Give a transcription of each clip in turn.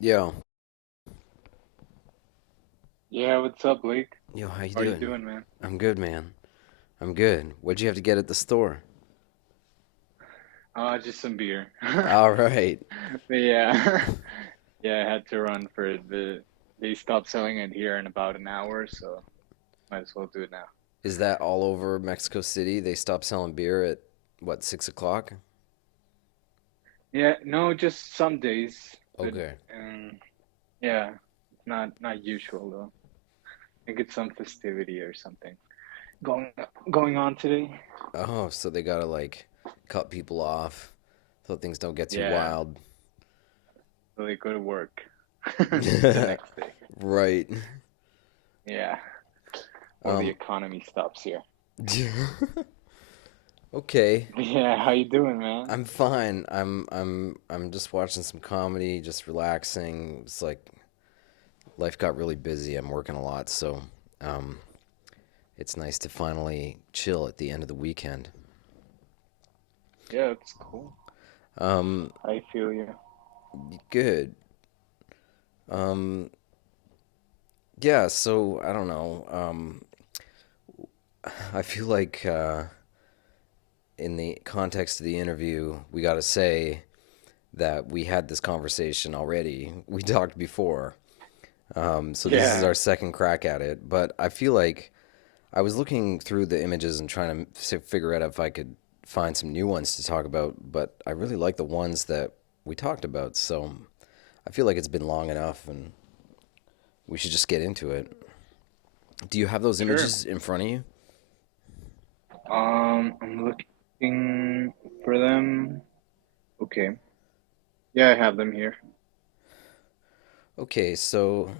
Yo, Yeah, what's up, Blake? yo, how you How are you doing? doing, man? I'm good, man. I'm good. What'd you have to get at the store? Just some beer. All right. But yeah, yeah, I had to run for they stopped selling it here in about an hour, so might as well do it now. Is that all over Mexico City? They stopped selling beer at what, 6 o'clock? Yeah, no, just some days, but Okay. um, yeah, not usual though. I think it's some festivity or something going going on today. Oh, so they gotta like cut people off so things don't get too Yeah, wild. so they go to work the next day. Right. Yeah, or the Um, economy stops here. okay. Yeah, how you doing, man? I'm fine. I'm just watching some comedy, just relaxing. It's like life got really busy. I'm working a lot, so um it's nice to finally chill at the end of the weekend. Yeah, it's cool. Um, I feel you. good. Um, yeah, so I don't know. I feel like in the context of the interview, we got to say that we had this conversation already. We talked before. So this is Yeah, our second crack at it. But I feel like I was looking through the images and trying to figure out if I could find some new ones to talk about. But I really like the ones that we talked about. So I feel like it's been long enough and we should just get into it. Do you have those sure. images in front of you? I'm looking for them. Okay. Yeah, I have them here. Okay, so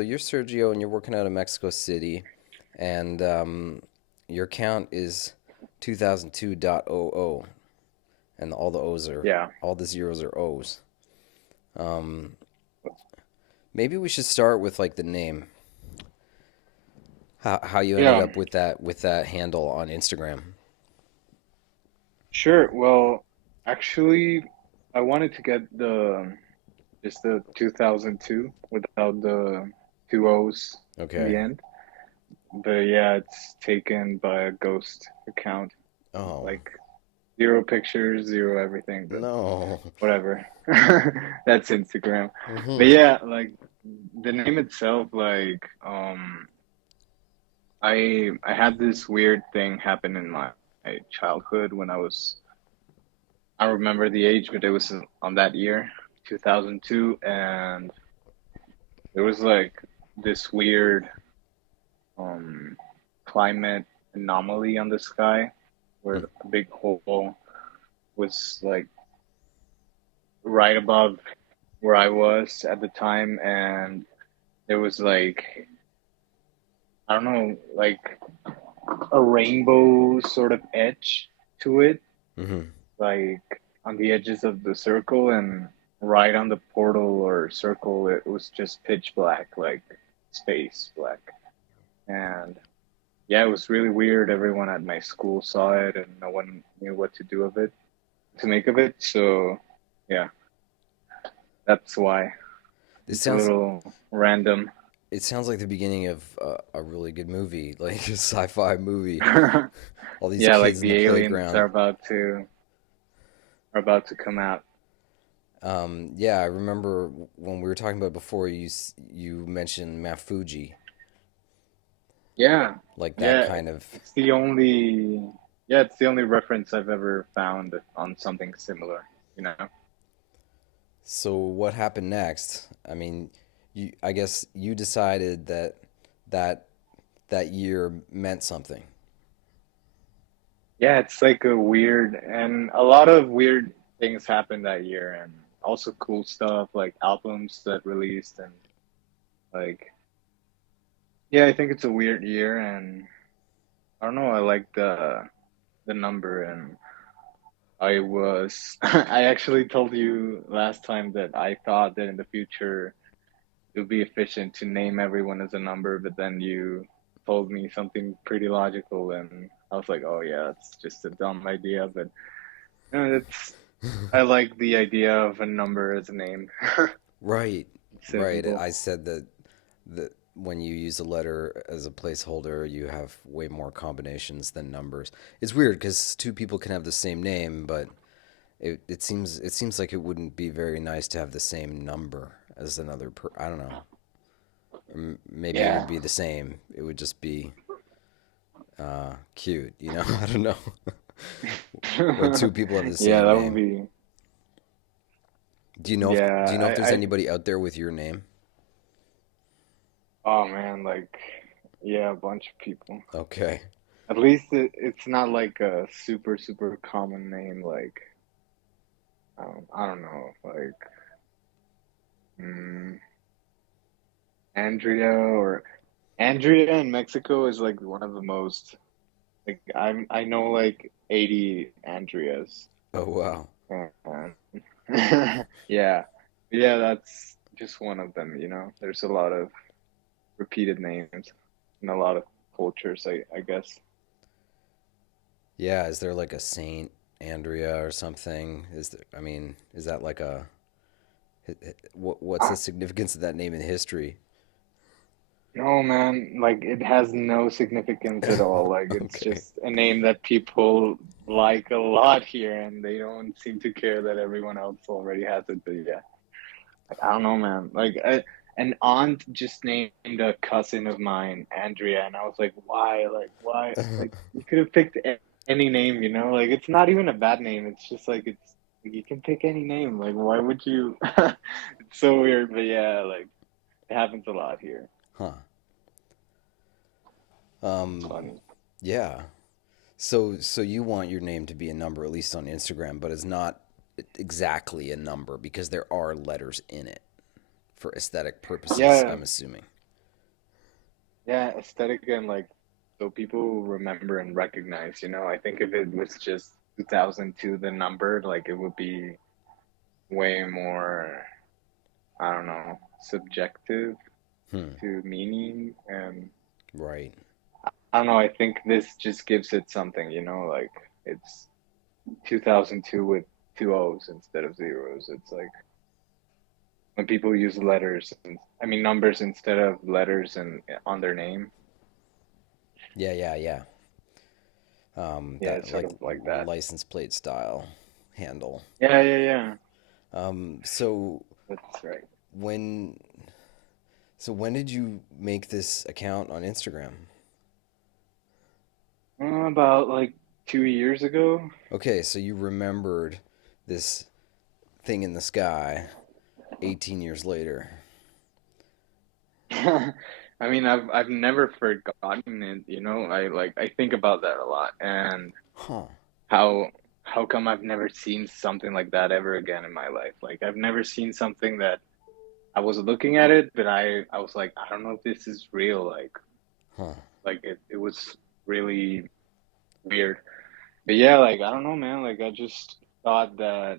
you're Sergio and you're working out of Mexico City, and your count is 2002.00, and Yeah. all the zeros are O's. Um, maybe we should start with like the name, how you ended Yeah, up with that handle on Instagram. sure. Well, actually, I wanted to get the just the 2002 without the two O's in the Okay. end. But yeah, it's taken by a ghost account. Oh Like zero pictures, zero everything, but no. whatever. That's Instagram. But Hmm. yeah, like the name itself, I had this weird thing happen in my childhood when I don't remember the age, but it was on that year, 2002, and there was like this weird um climate anomaly on the sky where a big hole was like right above where I was at the time, and there was like I don't know, like a rainbow sort of edge to it, Hmm. like on the edges of the circle, and right on the portal or circle, it was just pitch black, like space black. And yeah, it was really weird. Everyone at my school saw it, and no one knew what to do of it, to make of it. So yeah, that's why This it's a sounds little random. it sounds like the beginning of a really good movie, like a sci-fi movie. All these Yeah, like kids in the the aliens playground. are about to come out. Yeah, I remember when we were talking about before, you mentioned Mafuji, Yeah, like that yeah, kind of. it's the only yeah, it's the only reference I've ever found on something similar, you know? So what happened next? I mean, I guess you decided that that year meant something. Yeah, it's like a weird and a lot of weird things happened that year and also cool stuff like albums that released and like yeah, I think it's a weird year and I don't know, I like the number and I actually told you last time that I thought that in the future it would be efficient to name everyone as a number, but then you told me something pretty logical, and I was like, oh yeah, it's just a dumb idea, but you know, I like the idea of a number as a name. Right, right. Simple. I said that when you use a letter as a placeholder, you have way more combinations than numbers. It's weird because two people can have the same name, but it seems like it wouldn't be very nice to have the same number as another I don't know. Maybe it would Yeah. be the same. It would just be cute, you know? I don't know. When two people have the Yeah, same that would name. be. Do you know if Yeah, there's anybody out there with your name? oh man, like, yeah, a bunch of people. Okay. At least it's not like a super, super common name, like, I don't know, like, mm, Andrea or Andrea in Mexico is like one of the most, like, I know like 80 Andreas. Oh wow. And yeah, yeah, that's just one of them, you know. There's a lot of repeated names in a lot of cultures, I guess. Yeah, is there like a Saint Andrea or something? I mean, is that like what's the Ah, significance of that name in history? no, man, like it has no significance at all. Like it's Okay. just a name that people like a lot here, and they don't seem to care that everyone else already has it. But yeah, like, I don't know, man. An aunt just named a cousin of mine Andrea, and I was like, why? Like, why? Like, you could have picked any name, you know? Like, it's not even a bad name. It's just like it's you can pick any name. Like, why would you? It's so weird, but yeah, like it happens a lot here. Huh. It's Um, funny. yeah. So you want your name to be a number, at least on Instagram, but it's not exactly a number because there are letters in it for aesthetic purposes, Yeah, I'm assuming. yeah, aesthetic and like so people remember and recognize, you know. I think if it was just 2002, the number, like it would be way more, I don't know, subjective Hmm. to meaning. And Right. I don't know, I think this just gives it something, you know, like it's 2002 with two O's instead of zeros. It's like when people use letters, and, I mean numbers instead of letters and on their name. Yeah, yeah, yeah. Yeah, That it's sort like of like that. license plate style handle. Yeah, yeah, yeah. So That's right. when when did you make this account on Instagram? About like 2 years ago. Okay, so you remembered this thing in the sky 18 years later. I mean, I've never forgotten it, you know. I think about that a lot and Huh. how how come I've never seen something like that ever again in my life? Like I've never seen something that I was looking at it, but I was like, I don't know if this is real. Huh. Like it was really weird. But yeah, like I don't know, man. Like I just thought that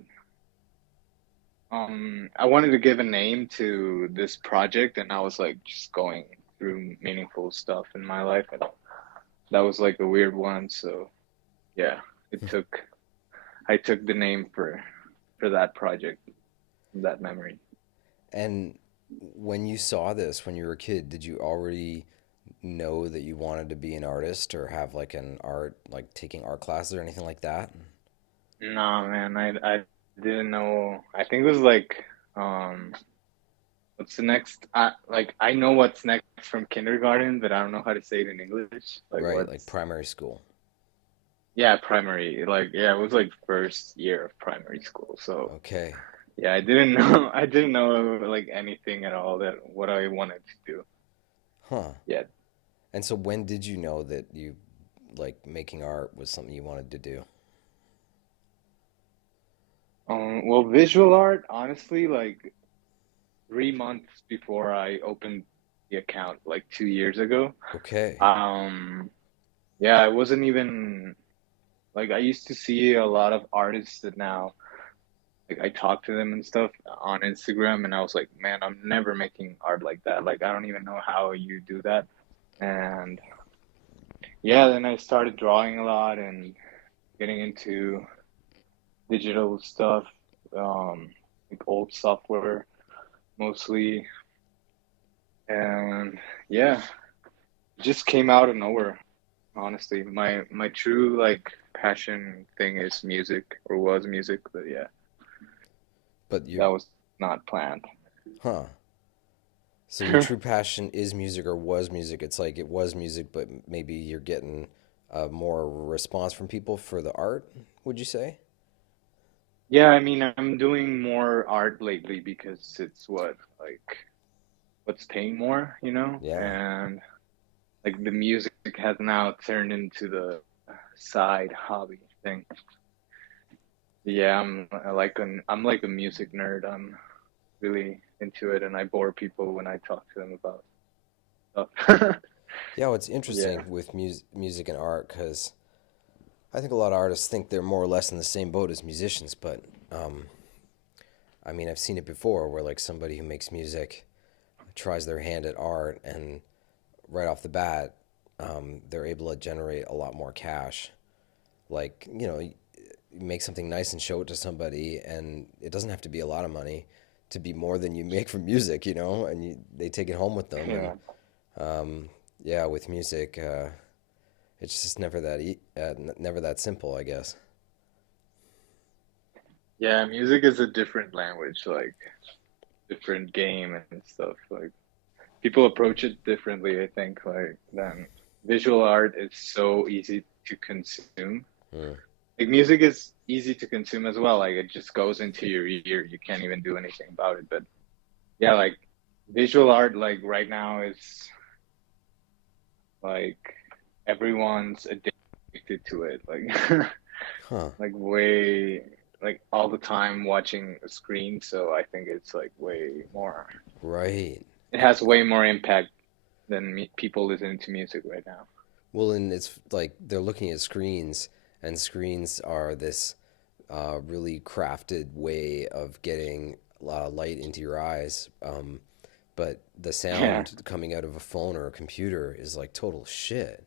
I wanted to give a name to this project, and I was like just going through meaningful stuff in my life, and that was like a weird one. So yeah, it took I took the name for that project, that memory. And when you saw this when you were a kid, did you already know that you wanted to be an artist or have like an art, like taking art classes or anything like that? Nah, man, I didn't know. I think it was like um, what's the next? I know what's next from kindergarten, but I don't know how to say it in English. Like Right, like what's primary school. yeah, primary. Like yeah, it was like first year of primary school. So Okay. yeah, I didn't know. I didn't know like anything at all that what I wanted to do Huh. yet. And so when did you know that you like making art was something you wanted to do? Well, visual art, honestly, like 3 months before I opened the account, like 2 years ago. Okay. Um, yeah, I wasn't even like I used to see a lot of artists that now like I talk to them and stuff on Instagram, and I was like, man, I'm never making art like that. Like I don't even know how you do that. And yeah, then I started drawing a lot and getting into digital stuff, like old software mostly, and yeah, it just came out of nowhere. Honestly, my true like passion thing is music or was music, but yeah, But you, that was not planned. huh? So your true passion is music or was music. It's like it was music, but maybe you're getting more response from people for the art, would you say? Yeah, I mean, I'm doing more art lately because it's what like what's paying more, Yeah. and like the music has now turned into the side hobby thing. Yeah, I'm like a music nerd. I'm really into it, and I bore people when I talk to them about stuff. Yeah, well, it's Yeah, interesting with music and art because I think a lot of artists think they're more or less in the same boat as musicians, but um, I mean, I've seen it before where like somebody who makes music tries their hand at art and right off the bat, they're able to generate a lot more cash. Like, you make something nice and show it to somebody, and it doesn't have to be a lot of money to be more than you make from music, and they take it home with them. And yeah, um, yeah, with music, it's just never that simple, I guess. yeah. Music is a different language, like different game and stuff. Like people approach it differently, I think, like than visual art is so easy to consume. Mm. Like music is easy to consume as well. Like it just goes into your ear. You can't even do anything about it. But yeah, like visual art, like right now is like everyone's addicted to it. Like Huh. like way like all the time watching a screen. So I think it's like way more. Right. It has way more impact than people listening to music right now. Well, and it's like they're looking at screens, and screens are this really crafted way of getting light into your eyes. But the Yeah. sound coming out of a phone or a computer is like total shit.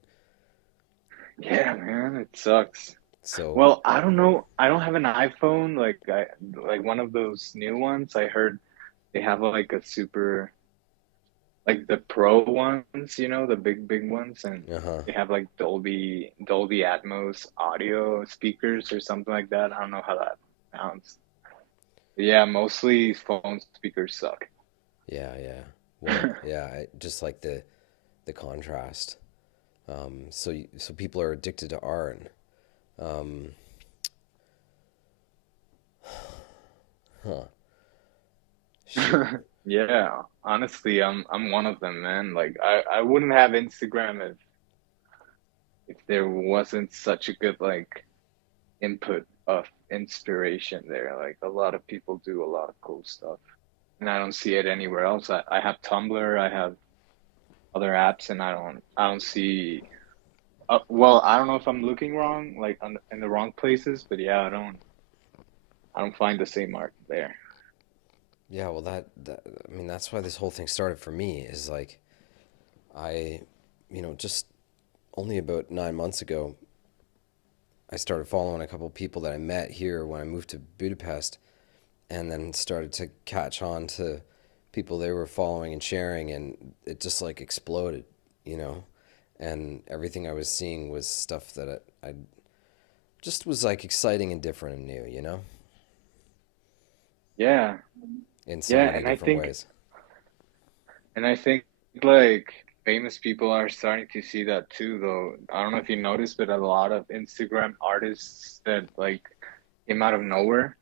Yeah, man, it sucks. So, Well, I don't know. I don't have an iPhone like one of those new ones. I heard they have like a super like the pro ones, the big ones, and uh huh. they have like Dolby Atmos audio speakers or something like that. I don't know how that sounds. But yeah, mostly phone speakers suck. Yeah, yeah. Well, yeah, just like the contrast. So people are addicted to art. Um, huh. Shit. Yeah, honestly, I'm one of them, man. Like I wouldn't have Instagram if there wasn't such a good like input of inspiration there. Like a lot of people do a lot of cool stuff, and I don't see it anywhere else. I have Tumblr, I have other apps, and I don't see. Well, I don't know if I'm looking wrong, like in the wrong places, but yeah, I don't find the same art there. Yeah, well, that I mean, that's why this whole thing started for me. Is like I, just only about 9 months ago, I started following a couple people that I met here when I moved to Budapest, and then started to catch on to people they were following and sharing, and it just like exploded, you know. And everything I was seeing was stuff that I just was like exciting and different and new, Yeah, in so yeah, many different ways. and I think like famous people are starting to see that too, though. I don't know if you noticed, but a lot of Instagram artists that like came out of nowhere,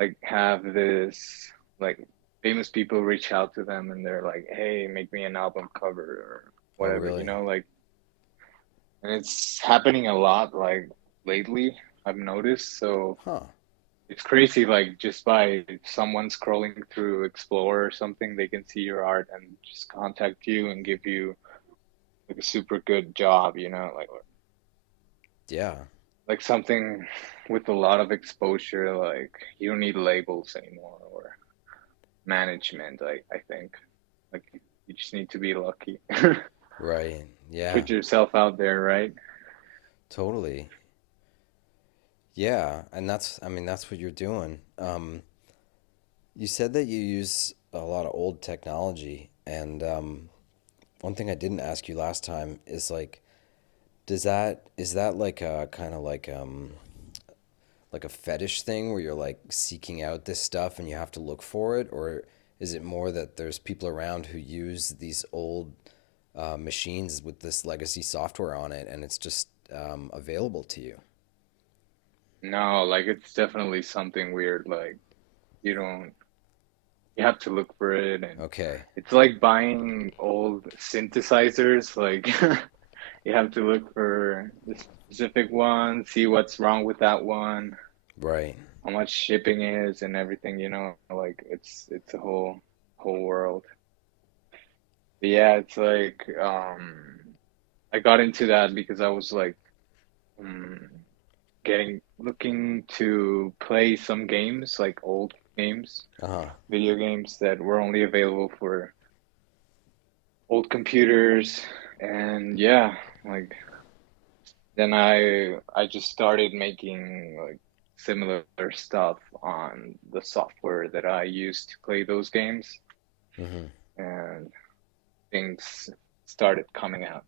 like have this like famous people reach out to them and they're like, "Hey, make me an album cover or Oh, whatever," really? like, and it's happening a lot like lately, I've noticed. So Huh. it's crazy, like just by someone scrolling through Explore or something, they can see your art and just contact you and give you like a super good job, Yeah. like something with a lot of exposure. Like you don't need labels anymore or management. I think like you just need to be lucky. Right. Yeah. Put yourself out there, right? Totally. Yeah, and I mean, that's what you're doing. You said that you use a lot of old technology, and one thing I didn't ask you last time is like, is that like a kind of like a fetish thing where you're like seeking out this stuff and you have to look for it, or is it more that there's people around who use these old machines with this legacy software on it and it's just available to you? No, like it's definitely something weird. Like you don't, you have to look for it, and Okay, it's like buying old synthesizers. Like you have to look for the specific one, see what's wrong with that one, right. how much shipping is, and everything. Like it's a whole world. But yeah, it's like I got into that because I was like um, getting looking to play some games, like old games, Uh-huh. video games that were only available for old computers. And yeah, like then I just started making like similar stuff on the software that I used to play those games, Hmm. and things started coming out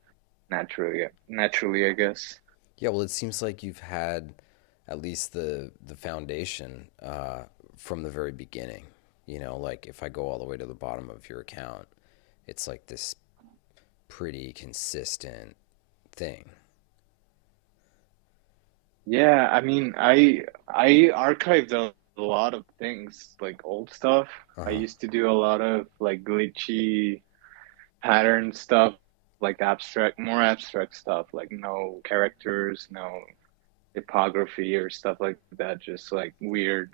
naturally, I guess. Yeah, well, it seems like you've had at least the foundation from the very beginning. You know, like if I go all the way to the bottom of your account, it's like this pretty consistent thing. Yeah, I mean, I archived a lot of things, like old stuff. I Uh-huh. used to do a lot of like glitchy pattern stuff, like more abstract stuff, like no characters, no typography or stuff like that, just like weird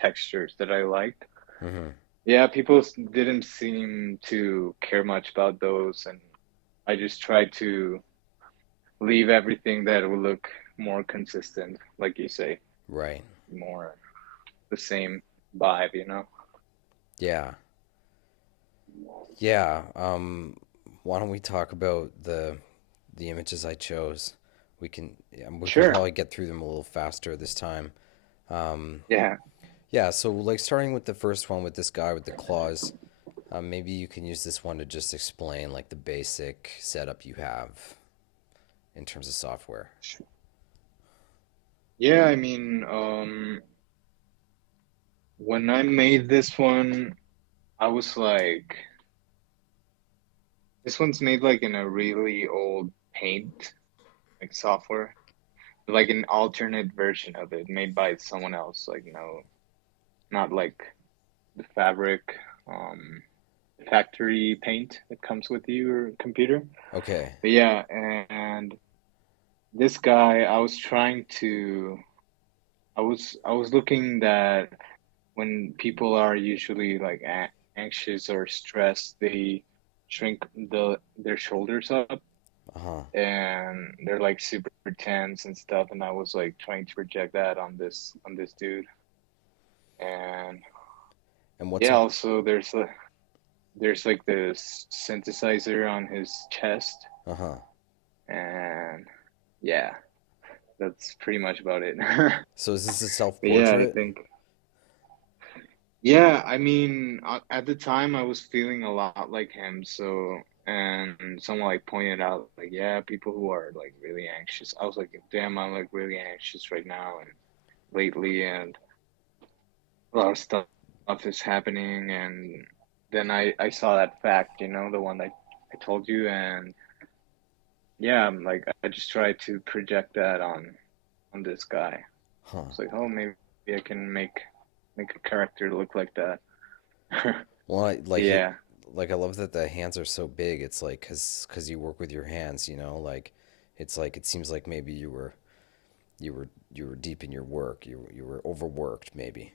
textures that I liked. Hmm. Yeah, people didn't seem to care much about those, and I just tried to leave everything that would look more consistent, like you say, Right. more the same vibe. Yeah. Yeah. Why don't we talk about the images I chose? Yeah, we can Sure. probably get through them a little faster this time. Um, Yeah. yeah, so like starting with the first one with this guy with the claws, maybe you can use this one to just explain like the basic setup you have in terms of software. Yeah, I mean, when I made this one, I was like, this one's made like in a really old paint, like software, like an alternate version of it made by someone else, like, not like the fabric, um, factory paint that comes with your computer. Okay. But yeah, and this guy, I was looking that when people are usually like anxious or stressed, they shrink their shoulders up Uh-huh. and they're like super tense and stuff. And I was like trying to project that on this dude. And And what's yeah, a also there's like this synthesizer on his chest, Uh-huh. and yeah, that's pretty much about it. So is this a But yeah, I self-portrait? think. Yeah, I mean, at the time I was feeling a lot like him, so and someone like pointed out like, yeah, people who are like really anxious. I was like, damn, I'm like really anxious right now and lately, and a lot of stuff is happening, and then I saw that fact, the one that I told you, and yeah, I'm like I just tried to project that on this guy. Huh. It's like, oh, maybe I can make a character look like that. Well, Yeah. like I love that the hands are so big. It's like cuz you work with your hands, you know, like it's like it seems like maybe you were deep in your work. You were overworked maybe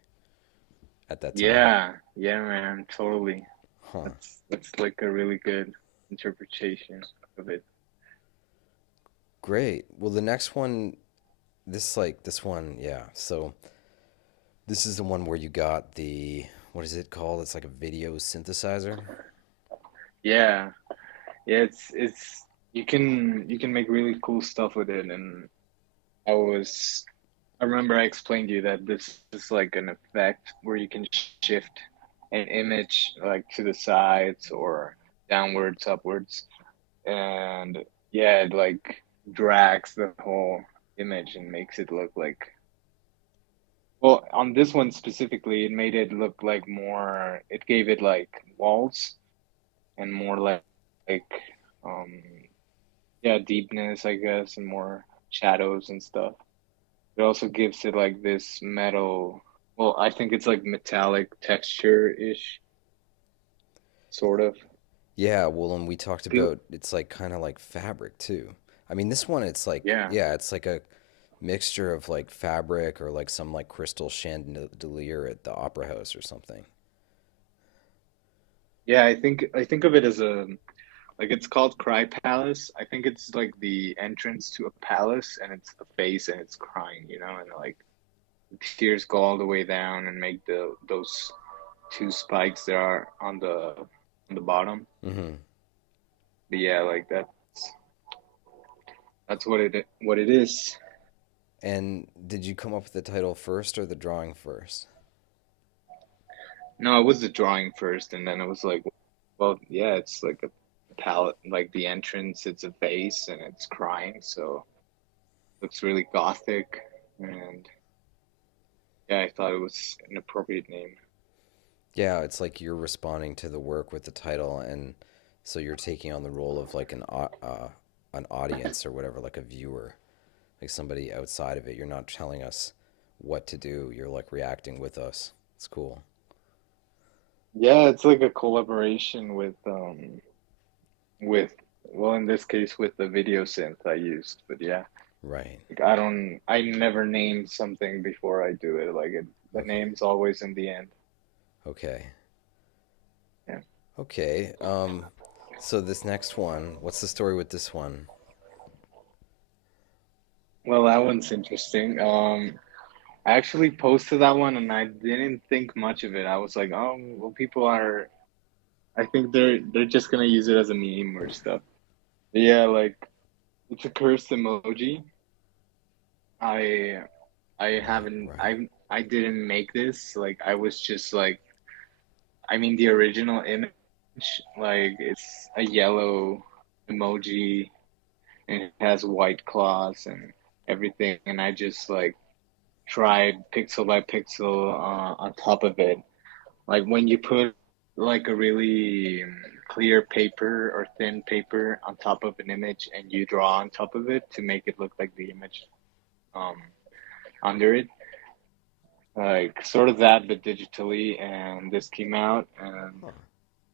at that time. Yeah, yeah, man, totally. Huh. That's like a really good interpretation of it. Great. Well, the next one, this one, yeah. So this is the one where you got the what is it called? It's like a video synthesizer. Yeah, yeah, it's you can make really cool stuff with it, and I was I remember I explained to you that this is like an effect where you can shift an image like to the sides or downwards, upwards, and yeah, it like drags the whole image and makes it look like, well, on this one specifically, it made it look like more, it gave it like walls and more like um yeah, deepness, I guess, and more shadows and stuff. It also gives it like this metal, well, I think it's like metallic texture-ish, sort of. Yeah, well, and we talked Feel, about it's like kind of like fabric too. I mean, this one it's like yeah. yeah, it's like a mixture of like fabric or like some like crystal chandelier at the opera house or something. Yeah, I think of it as a, like it's called Cry Palace. I think it's like the entrance to a palace and it's the face and it's crying, and like the tears go all the way down and make the those two spikes that are on the bottom. Hmm. But yeah, like that's what it is. And did you come up with the title first or the drawing first? No, it was the drawing first, and then it was like, well, yeah, it's like a palette, like the entrance, it's a vase, and it's crying, so it looks really gothic, and yeah, I thought it was an appropriate name. Yeah, it's like you're responding to the work with the title, and so you're taking on the role of like an audience or whatever, like a viewer, like somebody outside of it. You're not telling us what to do. You're like reacting with us. It's cool. Yeah, it's like a collaboration with well, in this case with the video synth I used, but yeah, Right. like I never name something before I do it. Like the Okay. name's always in the end. Okay. Yeah. Okay. So this next one, what's the story with this one? Well, that one's interesting. I actually posted that one and I didn't think much of it. I was like, oh, well, people are, I think they're just gonna use it as a meme or stuff. Yeah, like it's a cursed emoji. I I Right. haven't Right. I didn't make this. Like I was just like, I mean the original image, like it's a yellow emoji and it has white claws and everything, and I just like tried pixel by pixel on top of it. Like when you put like a really clear paper or thin paper on top of an image and you draw on top of it to make it look like the image um, under it, like sort of that, but digitally. And this came out, and Huh.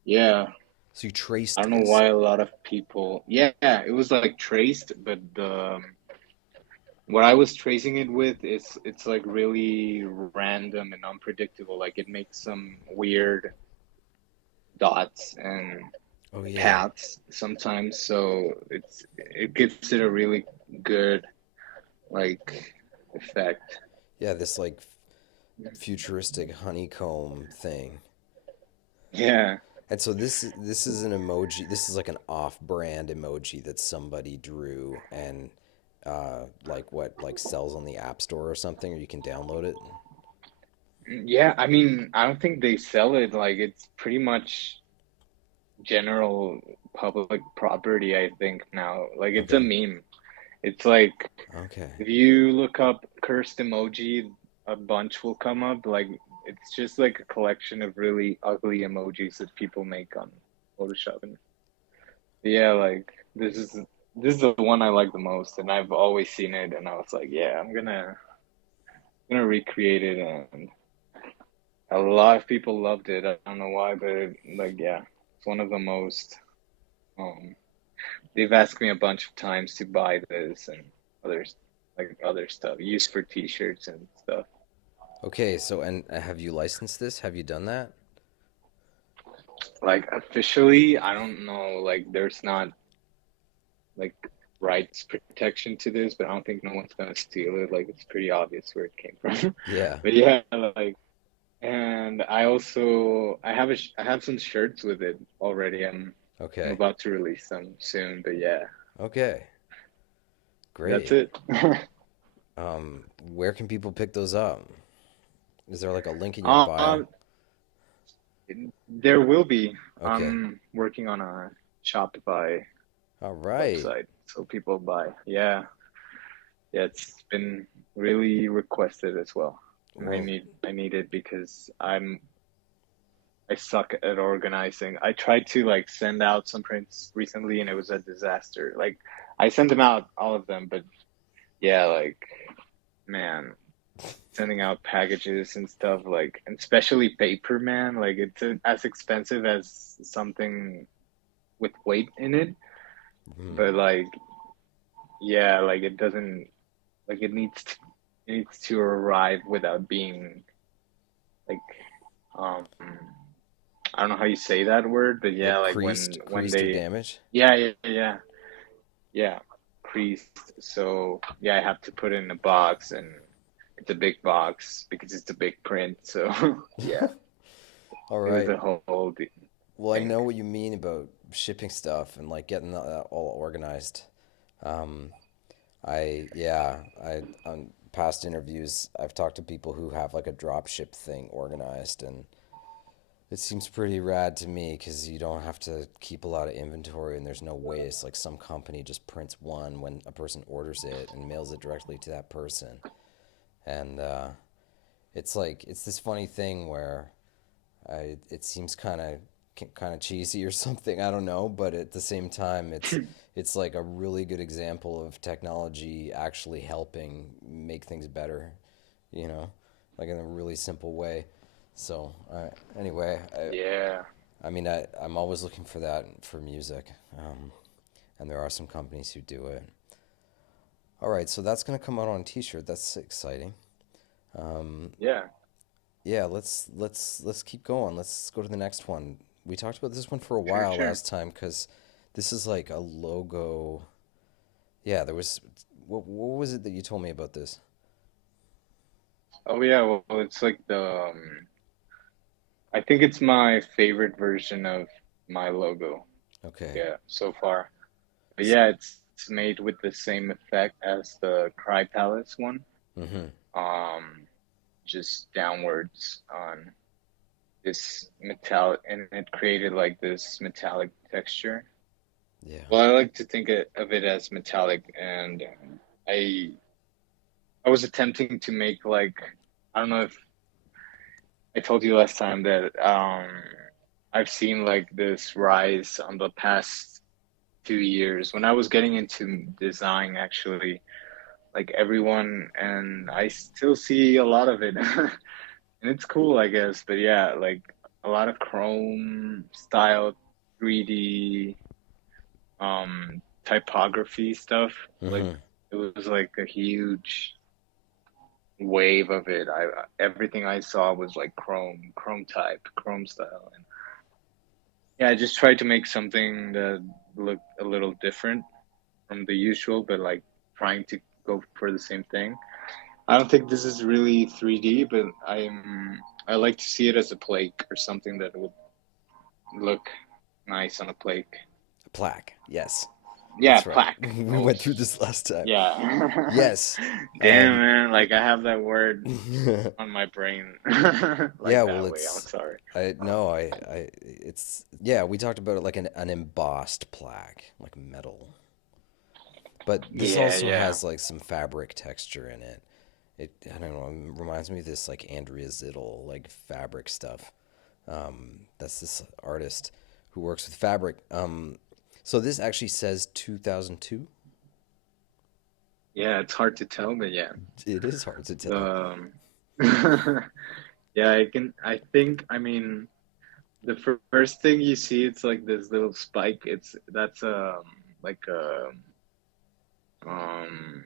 yeah, So you I traced don't know this. why a lot of people, yeah, it was like traced, but what I was tracing it with is it's like really random and unpredictable. Like it makes some weird dots and Oh yeah. paths sometimes, so it gives it a really good like effect. Yeah, this like futuristic honeycomb thing. Yeah. And so this is an emoji. This is like an off-brand emoji that somebody drew and like what like sells on the App Store or something, or you can download it. Yeah, I mean, I don't think they sell it. Like it's pretty much general public property, I think now. Like it's a Okay. meme. It's like Okay. if you look up cursed emoji, a bunch will come up. Like it's just like a collection of really ugly emojis that people make on Photoshop. And yeah, like this is the one I like the most, and I've always seen it, and I was like, yeah, I'm gonna recreate it, and a lot of people loved it. I don't know why, but like, yeah, it's one of the most. Um, they've asked me a bunch of times to buy this and others, like other stuff, used for T-shirts and stuff. Okay, so and have you licensed this? Have you done that? Like officially, I don't know. Like, there's not like rights protection to this, but I don't think no one's gonna steal it. Like, it's pretty obvious where it came from. Yeah. But yeah, like, and I have some shirts with it already. I'm Okay. about to release them soon. But yeah, Okay. that's Great. it. Where can people pick those up? Is there like a link in your bio? Um, there will be. Okay. I'm working on a Shopify All right. website, so people buy. Yeah, yeah, it's been really requested as well, and Well, I need it because I suck at organizing. I tried to like send out some prints recently, and it was a disaster. Like I sent them out all of them, but yeah, like man, sending out packages and stuff like, and especially paper, man, like it's as expensive as something with weight in it, hmm. but like yeah, like it doesn't like it needs to arrive without being like um I don't know how you say that word, but yeah, Like like when creased or they damaged? yeah yeah creased. So yeah, I have to put it in a box, and it's a big box because it's a big print. So yeah, All it was right. a whole Well, I thing. know what you mean about shipping stuff and like getting that all organized. Um, I on past interviews, I've talked to people who have like a drop ship thing organized, and it seems pretty rad to me because you don't have to keep a lot of inventory and there's no waste. Like some company just prints one when a person orders it and mails it directly to that person. And it's like it's this funny thing where it seems kind of cheesy or something. I don't know, but at the same time, it's like a really good example of technology actually helping make things better. You know, like in a really simple way. So anyway, Yeah, I mean, I'm always looking for that for music, and there are some companies who do it. All right, so that's gonna come out on a T-shirt. That's exciting. Um, yeah, yeah, let's keep going. Let's go to the next one. We talked about this one for a sure, while sure. last time because this is like a logo. Yeah, there was. What was it that you told me about this? Oh yeah, well, it's like I think it's my favorite version of my logo. Okay. Yeah, so far. But S yeah, it's made with the same effect as the Cry Palace one. mm-hmm. Um, just downwards on this metallic, and it created like this metallic texture. Yeah. Well, I like to think of it as metallic, and I I was attempting to make like I don't know if I told you last time that I've seen like this rise on the past 2 years when I was getting into design actually like everyone, and I still see a lot of it and it's cool I guess, but yeah, like a lot of chrome style 3D typography stuff, like Mm-hmm. it was like a huge wave of it. I everything I saw was like chrome type, chrome style, and yeah, I just tried to make something that looked a little different from the usual, but like trying to go for the same thing. I don't think this is really 3D, but I like to see it as a plaque or something that would look nice on a plaque. Plaque. Yes, Yeah, that's right. plaque. We Oh, went through this last time. yeah. Yes. Damn, Um, man. Like I have that word on my brain yeah. like Well, that way. I'm it's. sorry. I no. It's yeah. We talked about it like an embossed plaque, like metal. But this Yeah, also yeah. has like some fabric texture in it. I don't know. It reminds me of this like Andrea Zittel like fabric stuff. That's this artist who works with fabric. So this actually says 2002. Yeah, it's hard to tell, but yeah. It is hard to tell. Um, yeah, I think, I mean, the first thing you see, it's like this little spike. That's like a um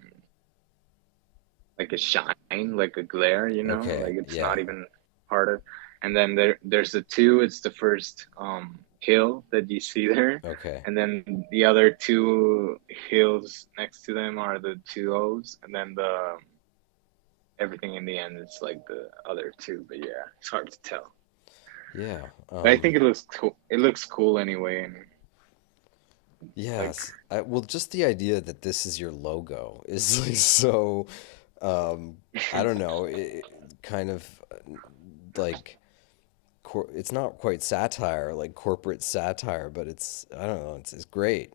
like a shine, like a glare, you know, Okay, like it's yeah. not even part of. And then there's a two. It's the first hill that you see there, Okay. and then the other two hills next to them are the two O's, and then the everything in the end is like the other two. But yeah, it's hard to tell. Yeah. But I think it looks cool. It looks cool anyway, and like Yes. Well, just the idea that this is your logo is like so. Um, I don't know, kind of like it's not quite satire, like corporate satire, but it's I don't know, it's great.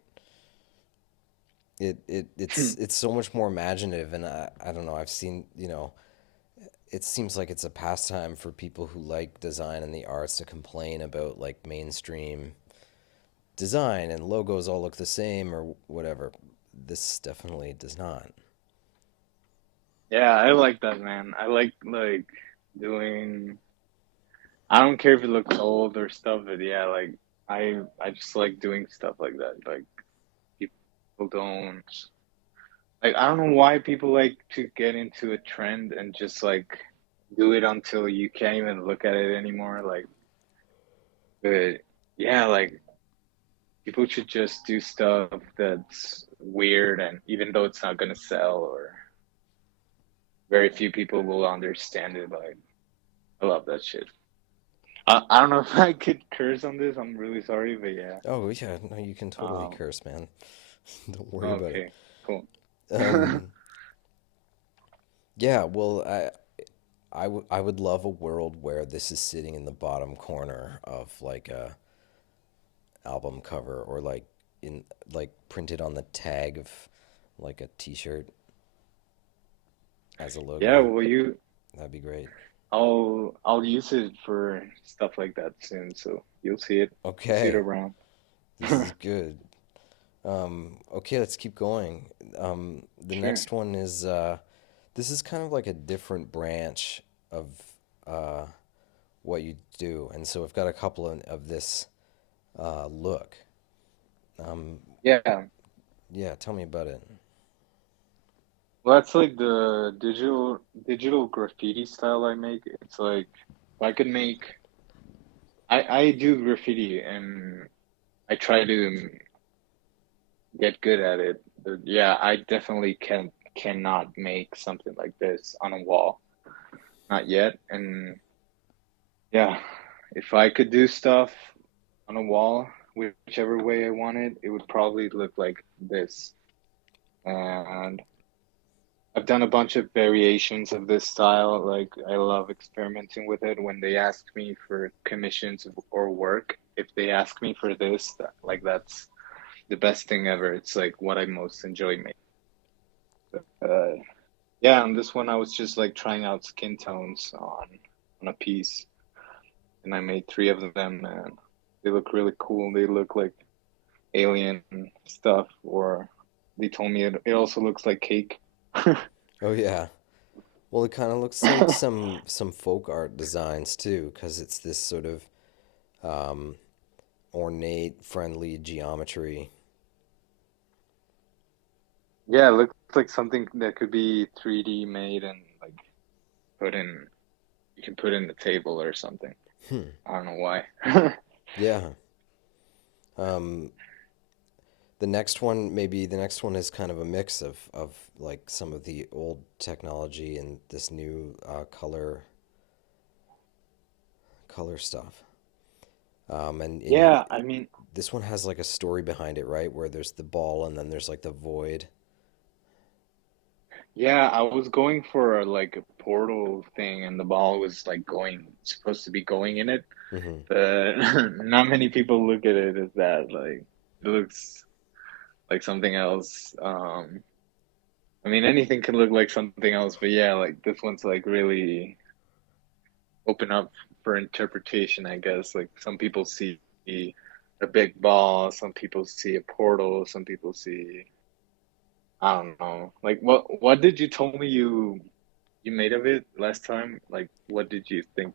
It's so much more imaginative, and I don't know. I've seen, it seems like it's a pastime for people who like design and the arts to complain about like mainstream design and logos all look the same or whatever. This definitely does not. Yeah, I like that, man. I like doing. I don't care if it looks old or stuff, but yeah, like I just like doing stuff like that. Like people don't like. I don't know why people like to get into a trend and just like do it until you can't even look at it anymore. Like, but yeah, like people should just do stuff that's weird, and even though it's not gonna sell or very few people will understand it, like I love that shit. I don't know if I could curse on this. I'm really sorry, but yeah. Oh yeah, no, you can totally Um, curse, man. Don't worry about it. okay, cool. Um, yeah, well, I would love a world where this is sitting in the bottom corner of like a album cover or like in like printed on the tag of like a t-shirt as a Yeah, logo. well, That'd be great. I'll use it for stuff like that soon, so you'll see it Okay, around. this is good. Okay, let's keep going. The Sure. next one is this is kind of like a different branch of uh, what you do, and so I've got a couple of this look. Um, Yeah, yeah, tell me about it. well, that's like the digital graffiti style I make. It's like if I could make I do graffiti and I try to get good at it. But yeah, I definitely cannot make something like this on a wall. Not yet. And yeah, if I could do stuff on a wall, whichever way I wanted, it would probably look like this. And I've done a bunch of variations of this style. Like I love experimenting with it. When they ask me for commissions or work, if they ask me for this, like that's the best thing ever. It's like what I most enjoy making. Uh, yeah, on this one I was just like trying out skin tones on a piece, and I made three of them, and they look really cool. They look like alien stuff, or they told me it also looks like cake. Oh yeah. Well, it kind of looks like some folk art designs too, because it's this sort of um, ornate, friendly geometry. Yeah, it looks like something that could be 3D made and like put in, you can put in the table or something. Hmm. I don't know why. Yeah. Um, the next one is kind of a mix of like some of the old technology and this new color stuff. And Yeah, I mean, this one has like a story behind it, right? Where there's the ball and then there's like the void. yeah, I was going for like a portal thing and the ball was like supposed to be going in it, Hmm. but not many people look at it as that. Like, it looks like something else. I mean, anything can look like something else, but yeah, like this one's like really open up for interpretation, I guess. Like some people see a big ball, some people see a portal, some people see I don't know. Like what did you tell me you made of it last time? Like what did you think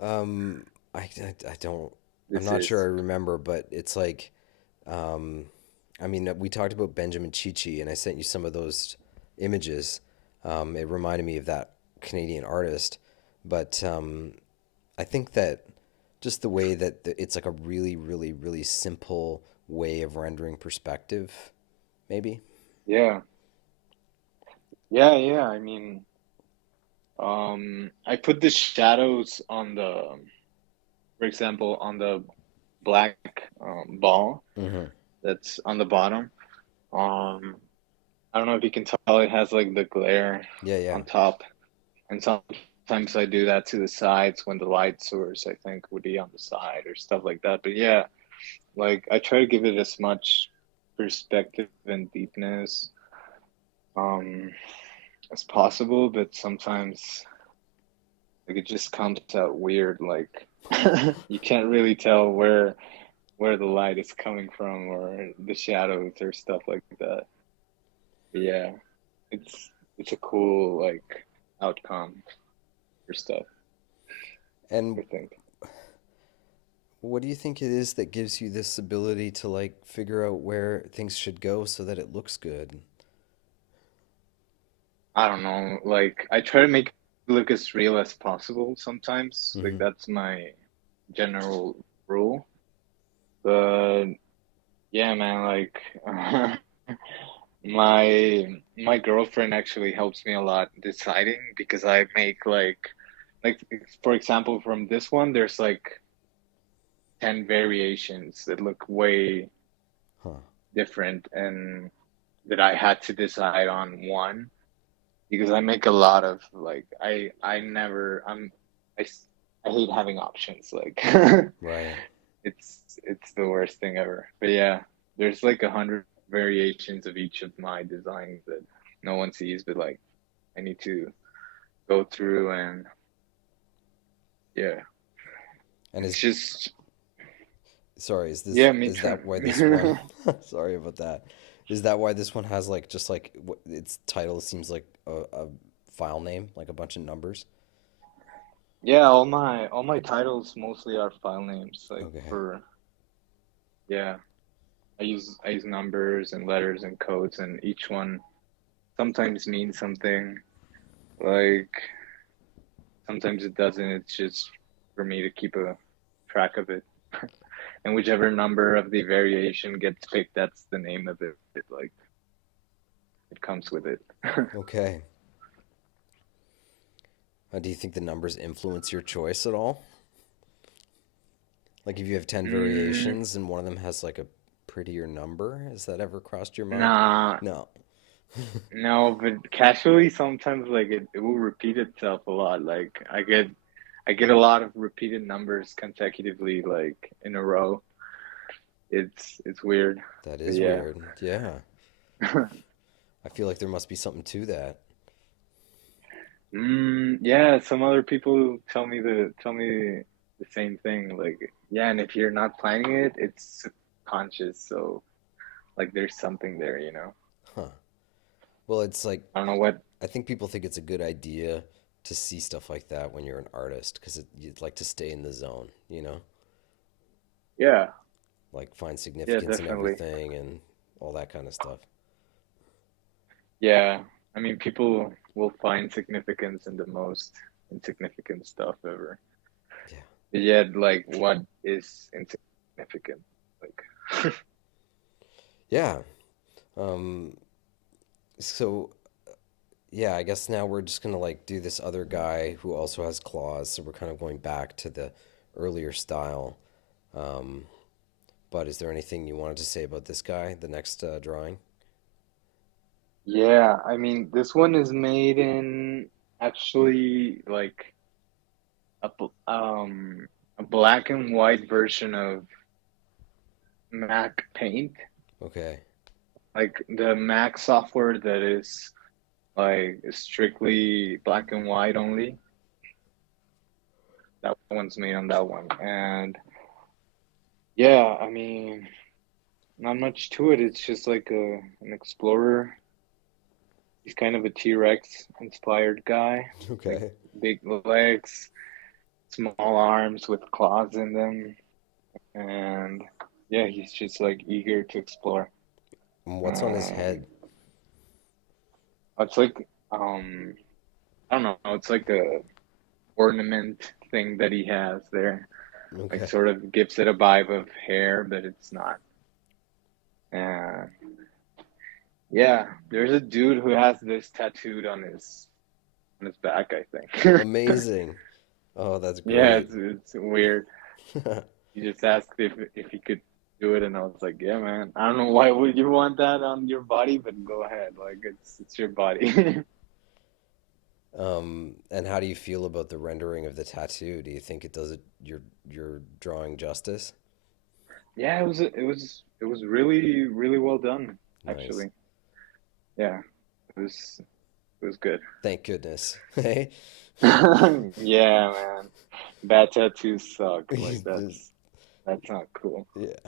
Um, I don't, I'm this not sure I is? remember, but it's like, um, I mean, we talked about Benjamin Chichi, and I sent you some of those images. It reminded me of that Canadian artist, but I think that just the way that it's like a really, really, really simple way of rendering perspective, maybe. Yeah. Yeah, yeah. I mean, I put the shadows on for example, on the black ball Hmm. that's on the bottom. Um, I don't know if you can tell it has like the glare Yeah, yeah. on top. And sometimes I do that to the sides when the light source I think would be on the side or stuff like that. But yeah, like I try to give it as much perspective and deepness um as possible, but sometimes like it just comes out weird. Like you can't really tell where the light is coming from or the shadows or stuff like that. But yeah, it's a cool like outcome for stuff, And I think. what do you think it is that gives you this ability to like figure out where things should go so that it looks good? I don't know, like I try to make it look as real as possible sometimes. Like Mm-hmm. that's my general rule. But yeah, man, like my girlfriend actually helps me a lot deciding because I make like for example from this one there's like 10 variations that look way Huh. different and that I had to decide on one because I make a lot of like I never I I hate having options like Right. it's the worst thing ever. But yeah, there's like 100 variations of each of my designs that no one sees, but like I need to go through and yeah, And it's just sorry, yeah, me is too. that why this one? Sorry about that. Is that why this one has like just like its title seems like a file name, like a bunch of numbers? Yeah, all my titles mostly are file names like Okay. for yeah. I use numbers and letters and codes and each one sometimes means something. Like sometimes it doesn't. It's just for me to keep a track of it. And whichever number of the variation gets picked, that's the name of it. It like it comes with it. Okay. Do you think the numbers influence your choice at all? Like if you have 10 Mm, variations and one of them has like a prettier number, has that ever crossed your mind? nah, No. no, but casually sometimes like it will repeat itself a lot. Like I get a lot of repeated numbers consecutively, like in a row. It's weird, That but is yeah. weird. Yeah. I feel like there must be something to that. Yeah, some other people tell me the same thing. Like, yeah, and if you're not planning it, it's subconscious. So, like, there's something there, you know? Huh. Well, it's like I don't know what. I think people think it's a good idea to see stuff like that when you're an artist because you'd like to stay in the zone, you know? Yeah, Like find yeah, significance in definitely. everything and all that kind of stuff. Yeah, I mean, people will find significance in the most insignificant stuff ever. Yeah. But yet, like, what is insignificant? Like, Yeah. Um, so yeah, I guess now we're just gonna like do this other guy who also has claws, so we're kind of going back to the earlier style. Um, but is there anything you wanted to say about this guy, the next drawing? yeah, I mean, this one is made in actually like a black and white version of Mac Paint, Okay. like the Mac software that is like strictly black and white only. That one's made on that one. And yeah, I mean, not much to it. It's just like an explorer. He's kind of a T-Rex inspired guy, like Okay. big legs, small arms with claws in them, and yeah, he's just like eager to explore. And what's on his Um, head? it's like I don't know. It's like a ornament thing that he has there. Like Okay. sort of gives it a vibe of hair, but it's not. And yeah, there's a dude who has this tattooed on his back, I think. Amazing. Oh, that's Yeah, great. it's weird. He just asked if he could do it, and I was like, yeah, man. I don't know why would you want that on your body, but go ahead. Like it's your body. And how do you feel about the rendering of the tattoo? Do you think it does it your drawing justice? Yeah, it was really really well done, Nice. actually. Yeah, it was it was good. Thank goodness. Hey, Yeah, man. Bad tattoos suck. Like Just- that's not cool. yeah.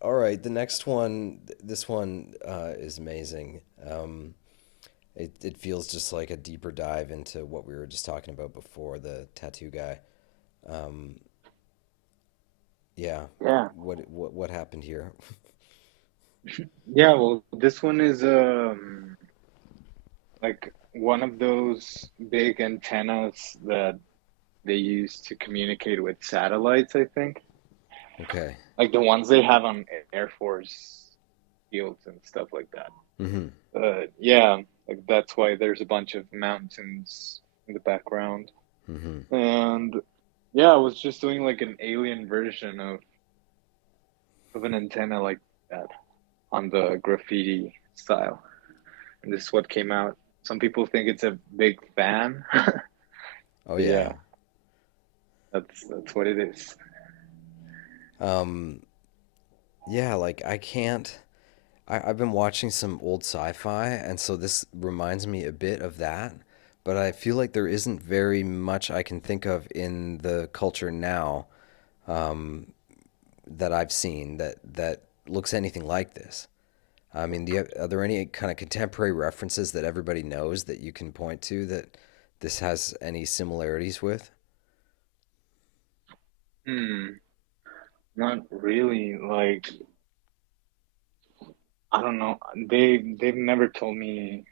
All right, the next one, this one is amazing. It feels just like a deeper dive into what we were just talking about before, the tattoo guy. Um, yeah, Yeah. what happened here? Yeah, well, this one is like one of those big antennas that they use to communicate with satellites, I think. Okay. Like the ones they have on Air Force fields and stuff like that. Mm-hmm. Yeah, like that's why there's a bunch of mountains in the background. Mm-hmm. And yeah, I was just doing like an alien version of an antenna like that on the graffiti style. And this is what came out. Some people think it's a big fan, Oh but yeah. yeah, that's what it is. Um, yeah, like I can't. I've been watching some old sci-fi, and so this reminds me a bit of that. But I feel like there isn't very much I can think of in the culture now um, that I've seen that looks anything like this. I mean, are there any kind of contemporary references that everybody knows that you can point to that this has any similarities with? Hmm, not really. Like I don't know. They've never told me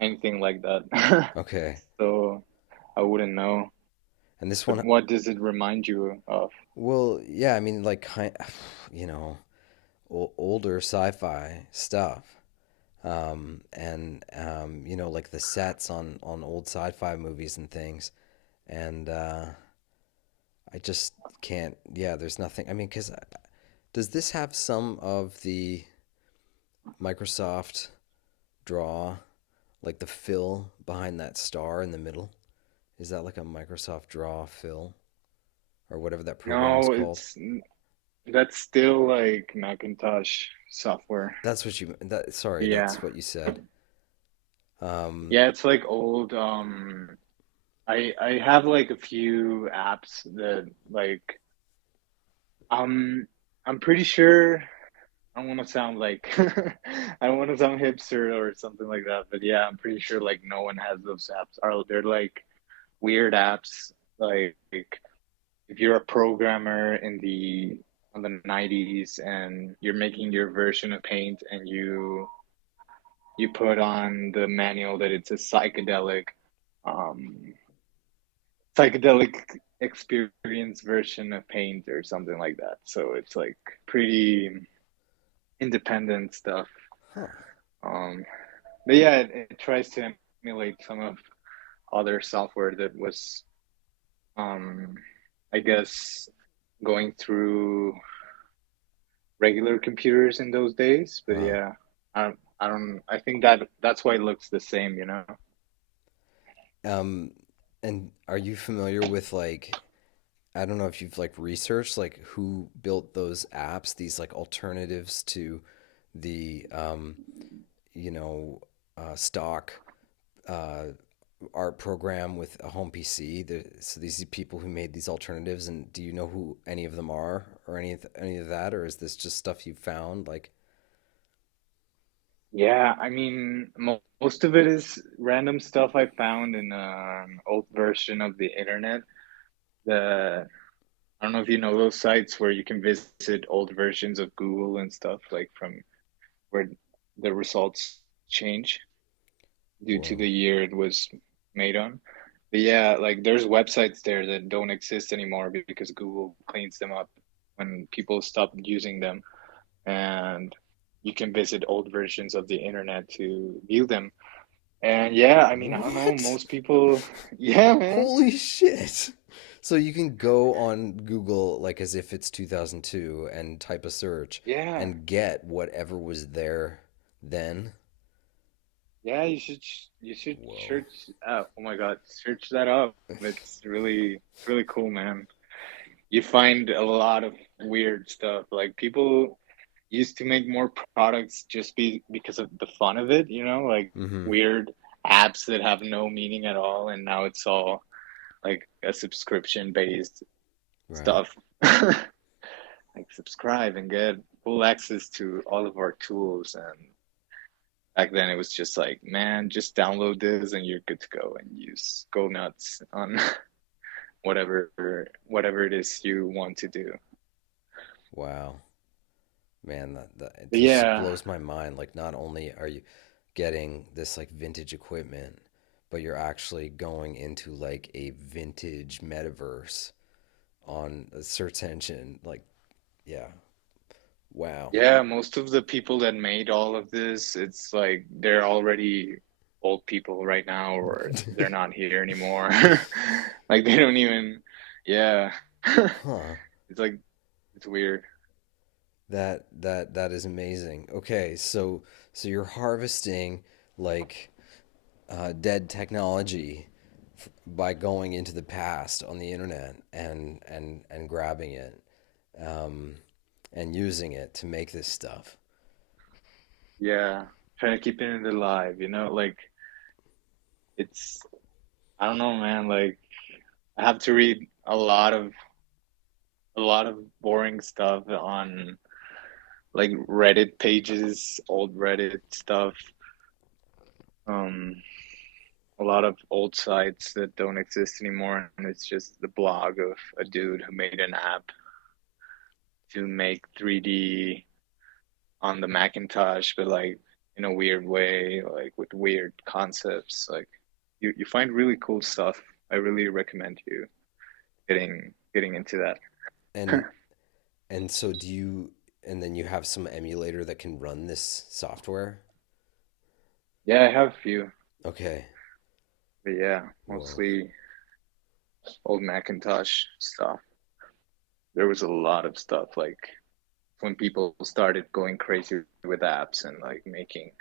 anything like that, Okay. so I wouldn't know. And this But one, what does it remind you of? well, yeah, I mean, like, you know, older sci-fi stuff. You know, like the sets on old sci-fi movies and things. And I just can't. Yeah, there's nothing. I mean, because does this have some of the Microsoft draw, like the fill behind that star in the middle? Is that like a Microsoft Draw fill or whatever that program is No, called? it's that's still like Macintosh software. That's what you. That sorry, Yeah. that's what you said. Um, Yeah, it's like old I have like a few apps that like um I'm pretty sure I don't want to sound like I don't want to sound hipster or something like that, but yeah, I'm pretty sure like no one has those apps. Are they're like weird apps like if you're a programmer in the on the 90s and you're making your version of Paint and you put on the manual that it's a um psychedelic experience version of Paint or something like that. So it's like pretty independent stuff. huh. Um, but yeah, it tries to emulate some of other software that was, um, I guess, going through regular computers in those days. But Wow. yeah, I don't, I think that that's why it looks the same, you know? Um, and are you familiar with like I don't know if you've like researched like who built those apps, these like alternatives to the you know stock uh, art program with a home PC. So these are people who made these alternatives, and do you know who any of them are, or any of that, or is this just stuff you found? Like, Yeah, I mean, most of it is random stuff I found in an old version of the internet. The I don't know if you know those sites where you can visit old versions of Google and stuff, like from where the results change due to well, the year it was made on. But yeah, like there's websites there that don't exist anymore because Google cleans them up when people stop using them. And you can visit old versions of the internet to view them. And yeah, I mean, I don't know, what? most people, yeah, man. Holy shit! So you can go on Google like as if it's 2002 and type a search Yeah, and get whatever was there then. yeah, you should Whoa. search. Oh my God, search that up. It's really cool, man. You find a lot of weird stuff. Like people used to make more products just because of the fun of it, like Mm-hmm. weird apps that have no meaning at all, and now it's all like a subscription based Right. stuff. Like subscribe and get full access to all of our tools. And back then it was just like, man, just download this and you're good to go and use go nuts on whatever it is you want to do. Wow. Man, that it But just yeah, blows my mind. Like, not only are you getting this like vintage equipment, but you're actually going into like a vintage metaverse on a search engine. Like, yeah, wow. yeah, most of the people that made all of this, it's like they're already old people right now, or they're not here anymore. Like they don't even, yeah. Huh. It's like it's weird. That is amazing. Okay, so you're harvesting like dead technology by going into the past on the internet and grabbing it um, and using it to make this stuff. Yeah, trying to keep it alive, like it's I don't know, man, like I have to read a lot of boring stuff on like Reddit pages, old Reddit stuff, um a lot of old sites that don't exist anymore, and it's just the blog of a dude who made an app to make 3D on the Macintosh, but like in a weird way, like with weird concepts. Like you find really cool stuff. I really recommend you getting into that. And and so do you and then you have some emulator that can run this software? Yeah, I have a few, Okay. but yeah, Whoa. mostly old Macintosh stuff. There was a lot of stuff like when people started going crazy with apps and like making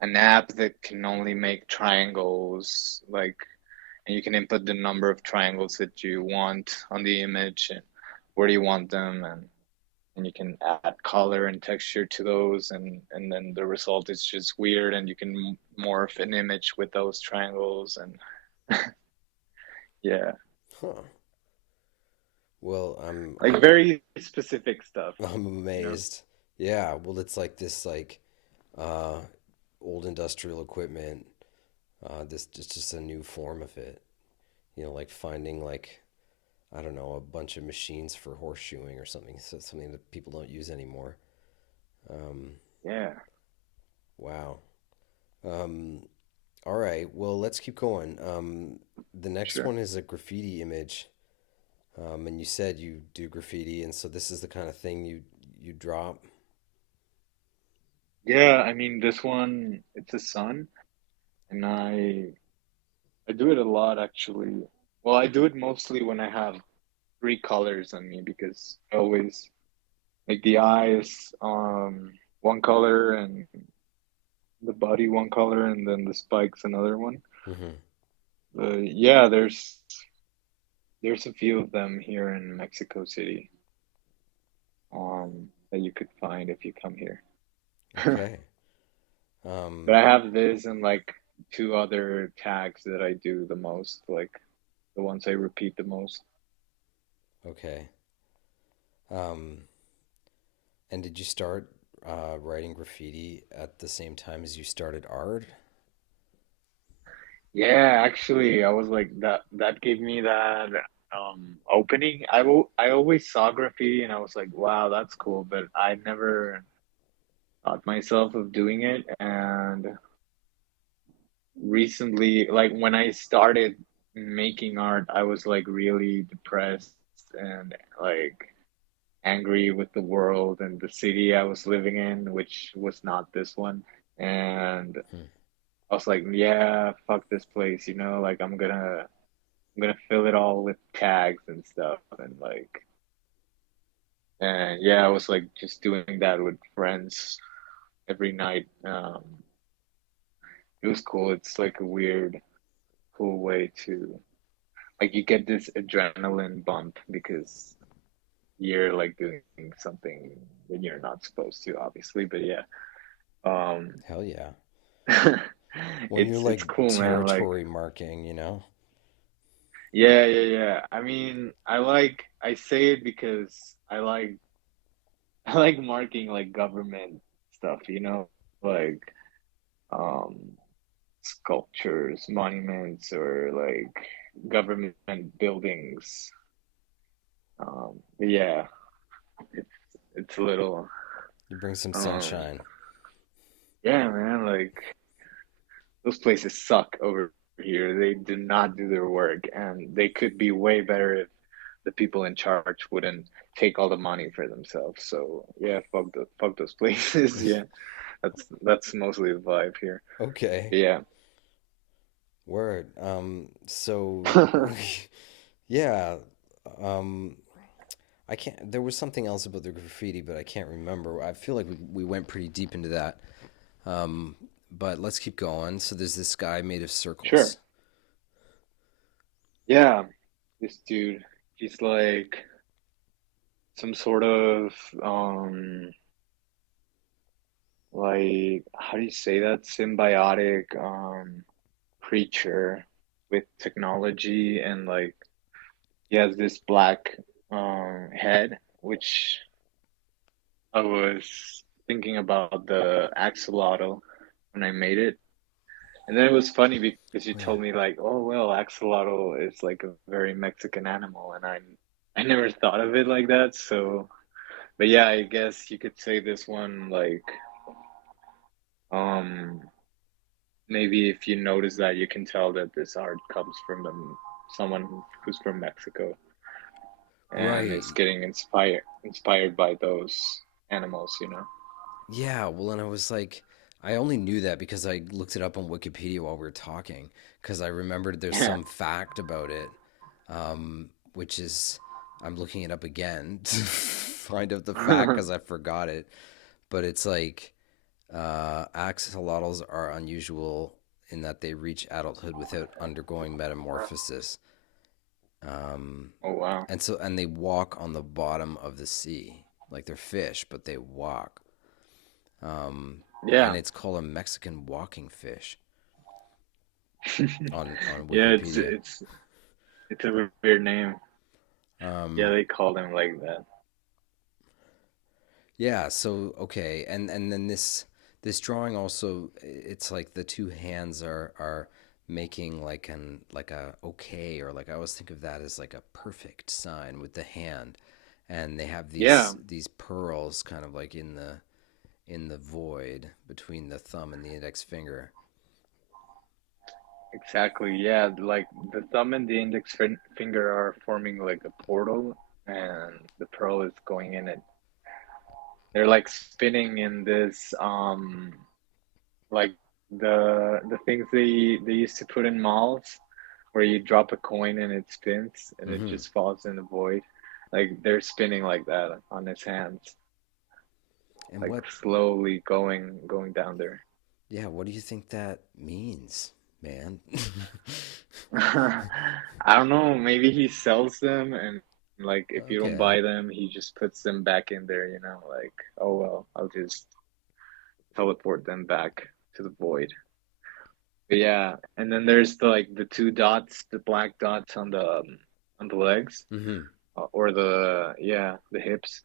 an app that can only make triangles, like, and you can input the number of triangles that you want on the image and where do you want them, and you can add color and texture to those, and then the result is just weird, and you can morph an image with those triangles, and yeah, Huh. Well, like very specific stuff, I'm you know? amazed. Yeah, well it's like this like uh old industrial equipment. This just a new form of it. You know, like finding like I don't know, a bunch of machines for horseshoeing or something. So something that people don't use anymore. Um, Yeah, wow. Um, all right. Well, let's keep going. The next sure. one is a graffiti image. And you said you do graffiti, and so this is the kind of thing you drop. Yeah, I mean this one, it's a sun, and I do it a lot actually. Well, I do it mostly when I have three colors on me because I always like the eyes one color, and the body one color, and then the spikes another one. Hmm. Yeah, there's a few of them here in Mexico City that you could find if you come here. Okay. But Um, I have this and like two other tags that I do the most, like the ones I repeat the most. okay. Um, and did you start writing graffiti at the same time as you started art? Yeah, actually, I was like that gave me that opening. I always saw graffiti and I was like, wow, that's cool, but I never thought myself of doing it. And recently, like when I started making art, I was like really depressed and like angry with the world and the city I was living in, which was not this one. And Hmm. I was like, yeah, fuck this place, like I'm gonna I'm gonna fill it all with tags and stuff, and yeah, I was like just doing that with friends every night. It was cool. It's like a weird, cool way to like you get this adrenaline bump because you're like doing something that you're not supposed to, obviously. But yeah, um, Hell yeah. When you're it's like cool, man. Like, territory marking, you know? yeah, yeah, yeah. I mean, I say it because I like marking like government stuff, like um sculptures, monuments, or like government buildings. But yeah, it's it's a little You bring some um sunshine. yeah, man, like those places suck over here. They do not do their work, and they could be way better if the people in charge wouldn't take all the money for themselves. So yeah, fuck those places. Yeah, that's mostly the vibe here. Okay. But yeah, Word. So yeah. Um, I can't. There was something else about the graffiti, but I can't remember. I feel like we went pretty deep into that. Um, but let's keep going. So there's this guy made of sure. circles. Yeah, this dude, he's like some sort of like how do you say that? Symbiotic creature with technology, and like he has this black head, which I was thinking about the axolotl when I made it. And then it was funny because you Oh told yeah. me like, oh well, axolotl is like a very Mexican animal, and I never thought of it like that. So, but yeah, I guess you could say this one like um maybe if you notice that, you can tell that this art comes from someone who's from Mexico and is Right. getting inspired by those animals. Yeah. Well, and I was like, I only knew that because I looked it up on Wikipedia while we were talking because I remembered there's Yeah. some fact about it, which is I'm looking it up again to find out the fact because I forgot it. But it's like axolotls are unusual in that they reach adulthood without undergoing metamorphosis. Um, Oh wow. and they walk on the bottom of the sea. Like they're fish, but they walk. And Yeah. it's called a Mexican walking fish on Yeah, Wikipedia. it's a weird name. Yeah, Um, they call them like that. yeah, so okay, and then this drawing also it's like the two hands are making like a okay, or like I always think of that as like a perfect sign with the hand, and they have Yeah, these pearls kind of like in the void between the thumb and the index finger. exactly. Yeah, like the thumb and the finger are forming like a portal, and the pearl is going in it. They're like spinning in this like the things they used to put in malls where you drop a coin and it spins and it Hmm. just falls in the void. Like they're spinning like that on his hands, And like what slowly going down there. yeah, what do you think that means, man? I don't know, maybe he sells them, and like if you don't Okay. buy them, he just puts them back in there, like, oh well, I'll just teleport them back to the void. But yeah, and then there's the two dots, the black dots on the legs, Hmm. or the hips.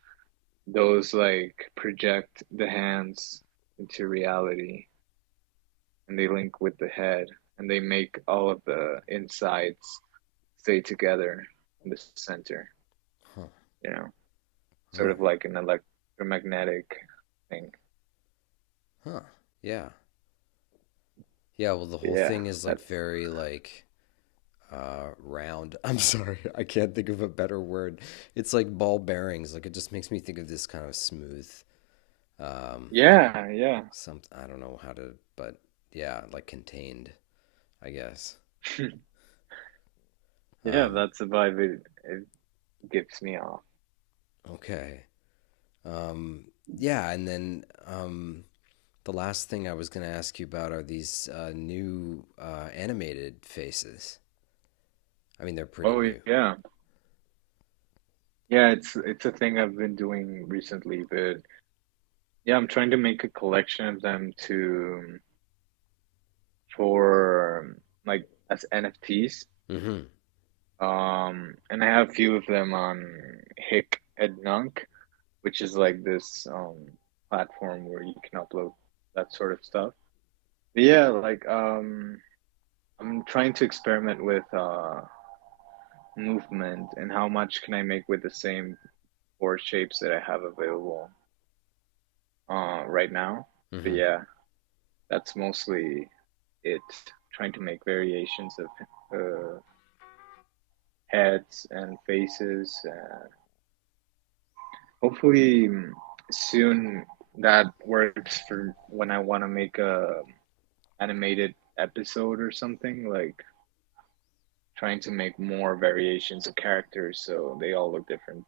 Those like project the hands into reality, and they link with the head, and they make all of the insides stay together in the center, Huh. you know, sort Huh. of like an electromagnetic thing. Huh. Yeah. Yeah, well the But whole yeah, thing is like that's very like round. I'm sorry, I can't think of a better word. It's like ball bearings. Like it just makes me think of this kind of smooth um yeah, yeah. some I don't know how to but yeah, like contained, I guess. Yeah, Um, that's the vibe it gives me off. okay. Yeah, and then the last thing I was going to ask you about are these new animated faces. I mean, they're pretty Oh new. yeah. Yeah, it's a thing I've been doing recently, but yeah, I'm trying to make a collection of them to for like as NFTs. Mm-hmm. And I have a few of them on Hick and Nunk, which is like this platform where you can upload that sort of stuff. But yeah, like I'm trying to experiment with movement and how much can I make with the same four shapes that I have available right now. But Mm-hmm. yeah, that's mostly it. Trying to make variations of heads and faces. Hopefully soon that works for when I want to make a animated episode or something, like trying to make more variations of characters so they all look different.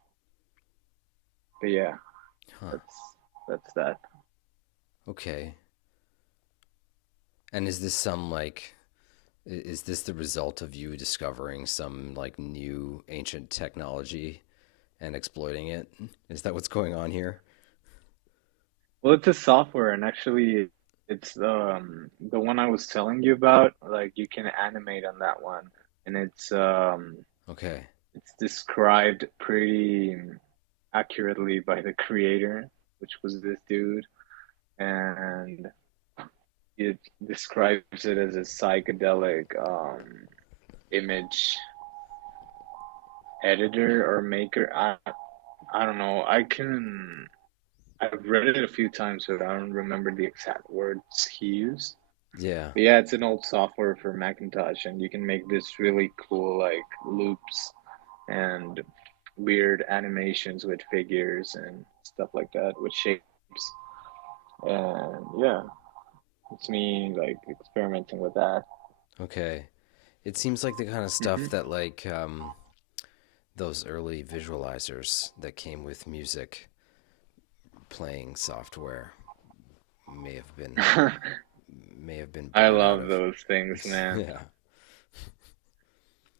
But yeah, Huh. that's that. Okay. And is this is this the result of you discovering some like new ancient technology and exploiting it? Is that what's going on here? Well, it's a software, and actually, it's the one I was telling you about. Like you can animate on that one, and Okay. it's described pretty accurately by the creator, which was this dude, and it describes it as a psychedelic image editor or maker. I don't know. I've read it a few times, but I don't remember the exact words he used. Yeah. But yeah, it's an old software for Macintosh, and you can make this really cool like loops and weird animations with figures and stuff like that with shapes. And yeah, it's me like experimenting with that. Okay. It seems like the kind of stuff Hmm. that those early visualizers that came with music playing software may have been may have been I born out love of. those things, man. Yeah.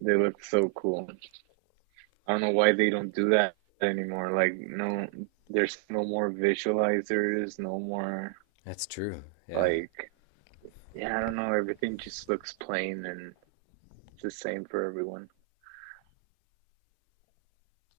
They look so cool. I don't know why they don't do that anymore. Like, no, there's no more visualizers, no more That's true. Yeah. like, yeah, I don't know. Everything just looks plain and it's the same for everyone.